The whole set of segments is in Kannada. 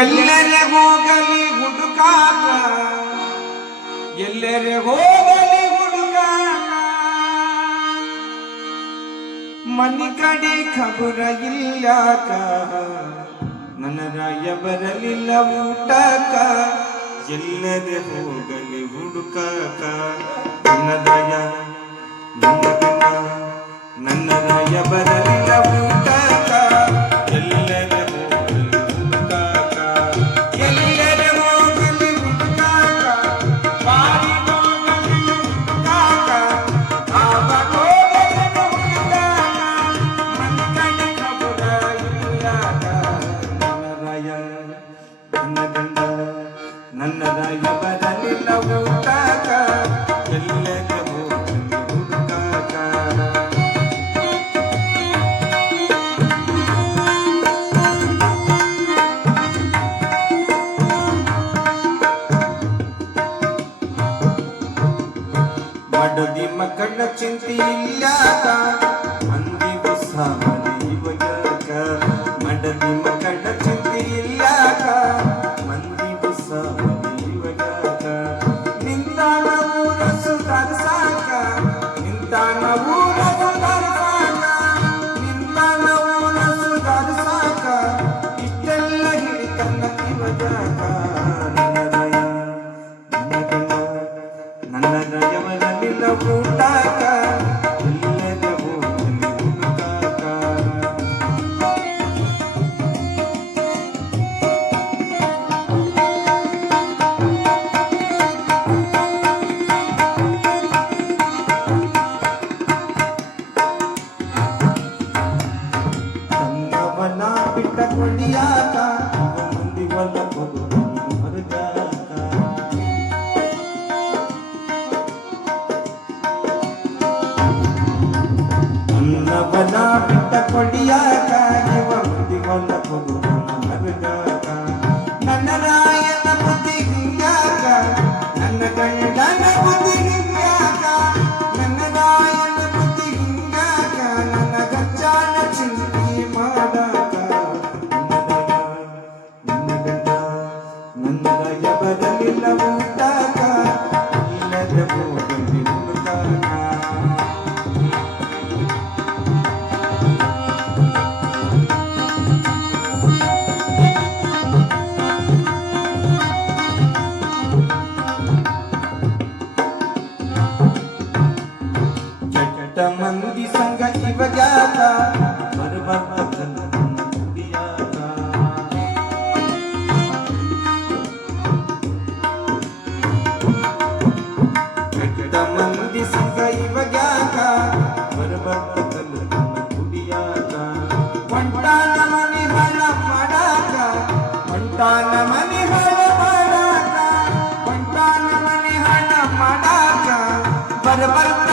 ಎಲ್ಲರೆ ಹೋಗಲಿ ಹುಡುಕಾಕ ಎಲ್ಲರೆ ಹೋಗಲಿ ಹುಡುಕಾಕ ಮನಿ ಕಡೆ ಖಬರ ಇಲ್ಲಾಕ ನನ್ನ ರಾಯ ಬರಲಿಲ್ಲ ಊಟಕ ಎಲ್ಲರೆ ಹೋಗಲಿ ಹುಡುಕಾಕ ನನ್ನ ರಾಯ ನನ್ನ ರಾಯ ಬರಲಿಲ್ಲ ಊಟಕ ಎಲ್ಲರೆ ನನ್ನ ರಾಯ ಬರಲಿಲ್ಲ ಊಟಕ ಎಲ್ಲರೆ ಹೋಗಲಿ ಹುಡುಕಾಕ ಮಡದಿ ಮಕ್ಕಳ ಚಿಂತೆ ಇಲ್ಲಾಕ ಮಂದಿ ಉತ್ಸಾಹ ಇವಾಗ ಮಡದಿ ಮಕ್ಕಳ ಚಿಂತೆ ಇಲ್ಲಾಕ ಮಂದಿ ಉತ್ಸಾಹ ಇವಾಗ ನಿಂತಾನ ಊರ ಸುಧಾರಿಸಾಕ ನಿಂತಾನ ಊರ ಸುಧಾರಿಸಾಕ ನಿಂತಾನ ಊರ ಸುಧಾರಿಸಾಕ ಇಷ್ಟೆಲ್ಲ ಹಿಡಿತನ್ನ ಇವಾಗ ನನ್ನ ರಾಯವರಲಿಲ್ಲ ಊಟಕ ಎಲ್ಲರೆ ಹೋಗಲಿ ಹುಡುಕಾಕ ತನ್ನವನ ಬಿಟ್ಟ ಕೊಂಡಿಯಾಕ ಮಂದಿ ಹೊಲ ಕೊಡು ಮರುಗಾಕ ನವನ ಬಿಟ್ಟ ಕೊಡಿಯಾಕ ಇವ ಬುದ್ಧಿ ಹೊಲ ಕೊಡು ಮರುಗಾಕ ನನ್ನ ರಾಯನ ಬುದ್ಧಿ ಹಿಂಗಾಕ ನನ್ನ ಗಂಡನ ಬುದ್ಧಿ ಹಿಂಗಾಕ ನನ್ನ ರಾಯನ ಬುದ್ಧಿ ಹಿಂಗಾಕ ನನ್ನ ಗಚ್ಚಾನ ಚಿಂತೆ ಮಾಡಾಕ ನನ್ನ ರಾಯ ಬರಲಿಲ್ಲ ಊಟಕ ಇಲ್ಲದೆ ಹೋಗಲಿ ಹುಡುಕಾಕ ಮಂದಿ ಸಂಗ ಇವಾಗ್ಯಾಕ ಬರಬರ್ತ ಕುಡಿಯಾಕ ಕೆಟ್ಟ ಮಂದಿ ಸಂಗ ಇವಾಗ್ಯಾಕ ಬರಬರ್ತ ಕುಡಿಯಾಕ ಹೊಂಟಾನ ಮನಿ ಹಣ ಮಾಡಾಕ ಹೊಂಟಾನ ಮನಿ ಹಣ ಮಾಡಾಕ ಹೊಂಟಾನ ಮನಿ ಹಣ ಮಾಡಾಕ ಬರಬರ್ತ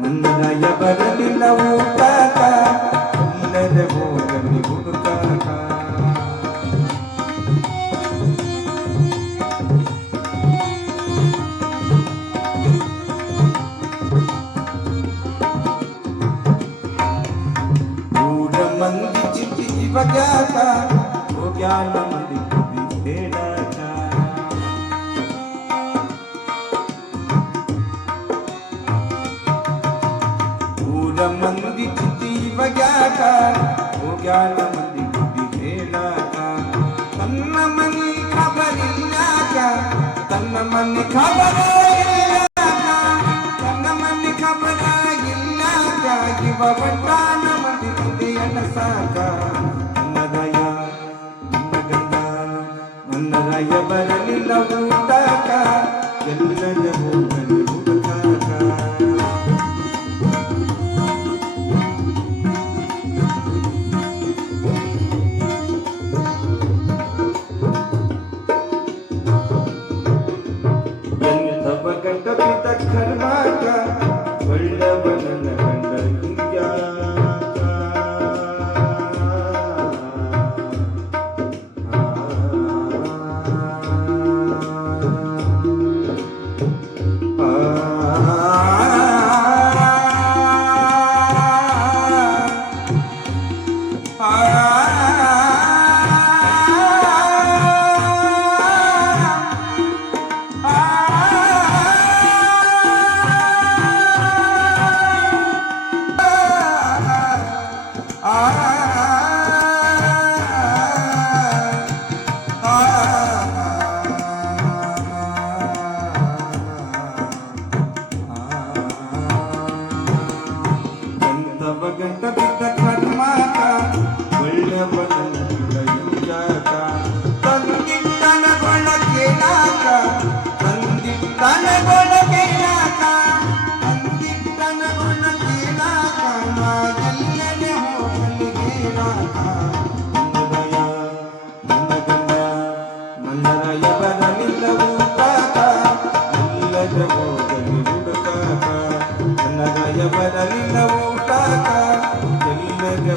ನನ್ನ ರಾಯ ಬರಲಿಲ್ಲ ಊಟಕ ಎಲ್ಲರೆ ಹೋಗಲಿ ಹುಡುಕಾಕ ಊರ ಮಂದಿ ಚಿಂತೆ ಇವಾಗ್ಯಾಕ ಹೋಗ್ಯಾನ ಮಂದಿ ಹೇಳಾಕ ಮಂದಿ ಚಿಂತೆ ಇವಾಗ್ಯಾಕ ಹೋಗ್ಯಾನ ಮಂದಿ ಬುದ್ಧಿ ಹೇಳಾಕ ತನ್ನ ಮನಿ ಖಬರಿಲ್ಲಾಕ ತನ್ನ ಮನಿ ಖಬರ ಇಲ್ಲಾಕ ತನ್ನ ಮನಿ ಖಬರ ಇಲ್ಲಾಕ ಇವ ಬಂಟಾನ ಮಂದಿ ಬುದ್ಧಿ ಅನಸಾಕ ನನ್ನ ರಾಯ ನನ್ನ ರಾಯ ಬರಲಿಲ್ಲ ಊಟಕ ಎಲ್ಲರೆ ಹೋಗಲಿ ಹುಡುಕಾಕ ಕರ್ನಾಟಕ ಒಳ್ಳೆವನ ಗಂಡ ಹಿಂಗ್ಯಾಕ ನನ್ನ ಗಂಡ ಮನ್ನರಾಯ ಬರಲಿಲ್ಲ ಊಟಾಕ ಇಲ್ಲದ ಹೋಗಲಿ ಹುಡುಕಾಕ ಮನ್ನರಾಯ ಬರಲಿಲ್ಲ ಊಟಾಕ ಎಲ್ಲದ